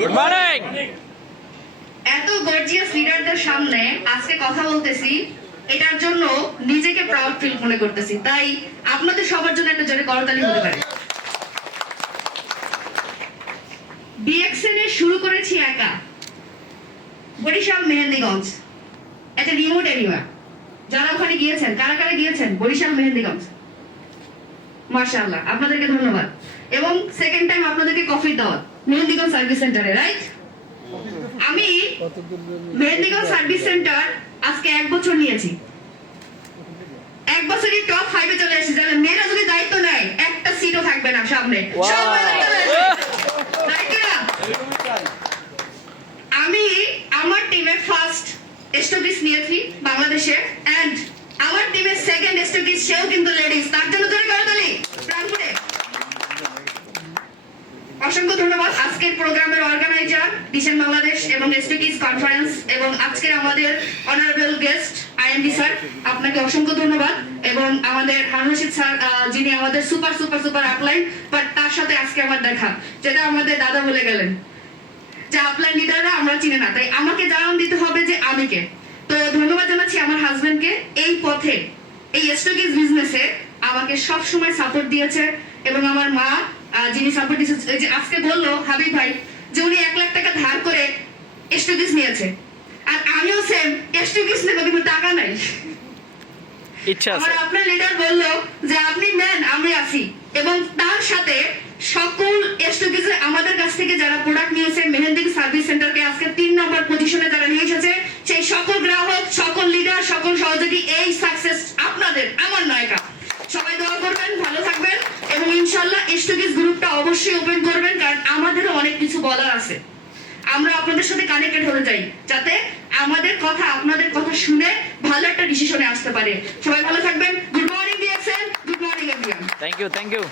Good morning. এত gorgeous লিডারদের সামনে আজকে কথা বলতেছি, এটার জন্য নিজেকে প্রাউড ফিল মনে করতেছি। তাই আপনাদের সবার জন্য একটা জোরে করতালি হতে পারে। ডিএক্সএন এ শুরু করেছি একা, বরিশাল মেহেন্দিগঞ্জ, একটা রিমোট এরিয়া। যারা ওখানে গিয়েছেন, কারা কারা গিয়েছেন বরিশাল মেহেন্দিগঞ্জ? মাশাআল্লাহ, আপনাদেরকে ধন্যবাদ। এবং সেকেন্ড টাইম আপনাদেরকে কফি দাওয়াত মেহেন্দিগঞ্জ সার্ভিস সেন্টারে, রাইট? আমি মেহেন্দিগঞ্জ সার্ভিস সেন্টার আজকে 1 বছর নিয়েছি। 1 বছরই টপ 5 এ চলে এসেছি। যারা মেয়েরা যদি দায়িত্ব নেয়, একটা সিটও থাকবে না সামনে। সব মেয়েরা চলে আসে। রাইট না? আমি আমার টিমের ফার্স্ট স্টপিস নিয়েছি বাংলাদেশে, এন্ড আমার টিমের সেকেন্ড স্টপিস সেও কিন্তু লেডিস। তার জন্য জোরে করতালি প্রাণপুরে। অসংখ্য ধন্যবাদ আজকের প্রোগ্রামের অর্গানাইজার ডিসেন বাংলাদেশ এবং এসটিকিস কনফারেন্স, এবং আজকের আমাদের অনারেবল গেস্ট আইএমডি স্যার, আপনাকে অসংখ্য ধন্যবাদ। এবং আমাদের হারুন রশিদ স্যার, যিনি আমাদের super super super upline, but তার সাথে আজকে আমার দেখা, যেটা আমাদের দাদা বলে গেলেন যে আপলাইন লিডাররা আমরা চিনি না, তাই আমাকে জানান দিতে হবে যে আমি কে। তো ধন্যবাদ জানাচ্ছি আমার হাজবেন্ডকে, এই পথে এই এসটিকিস বিজনেসে আমাকে সব সময় সাপোর্ট দিয়েছে। এবং আমার মা, যিনি সাপোর্ট দিয়েছে, যে আজকে বললো হাবিব ভাই যে উনি 1 লাখ টাকা ধার করে এসটিকিস নিয়েছে, আর আমিও সেম এসটিকিস নেব, কিন্তু টাকা নাই। ইচ্ছা আছে। আমার আপনার লিডার বললো যে আপনি নেন, আমি আছি। এবং তার সাথে সকল এসটিকিসে আমাদের কাছ থেকে যারা প্রোডাক্ট নিয়েছে, মেহেন্দি সার্ভিস সেন্টারকে আজকে 3 নম্বর পজিশনে যারা নিয়ে এসেছে, সেই সকল গ্রাহক, সকল লিডার, সকল সহযোগী, এই সাকসেস আপনাদের, আমার নায়িকা। সবাই দোয়া করবেন, ভালো থাকবেন, এবং ইনশাআল্লাহ এসটিকিস গ্রুপটা অবশ্যই ওপেন করবেন, কারণ আমাদেরও অনেক কিছু বলার আছে। আমরা আপনাদের সাথে কানেক্টেড হতে চাই, যাতে আমাদের কথা, আপনাদের কথা শুনে ভালো একটা ডিসিশনে আসতে পারে। সবাই ভালো থাকবেন। Good morning DXN, good morning everyone. Thank you.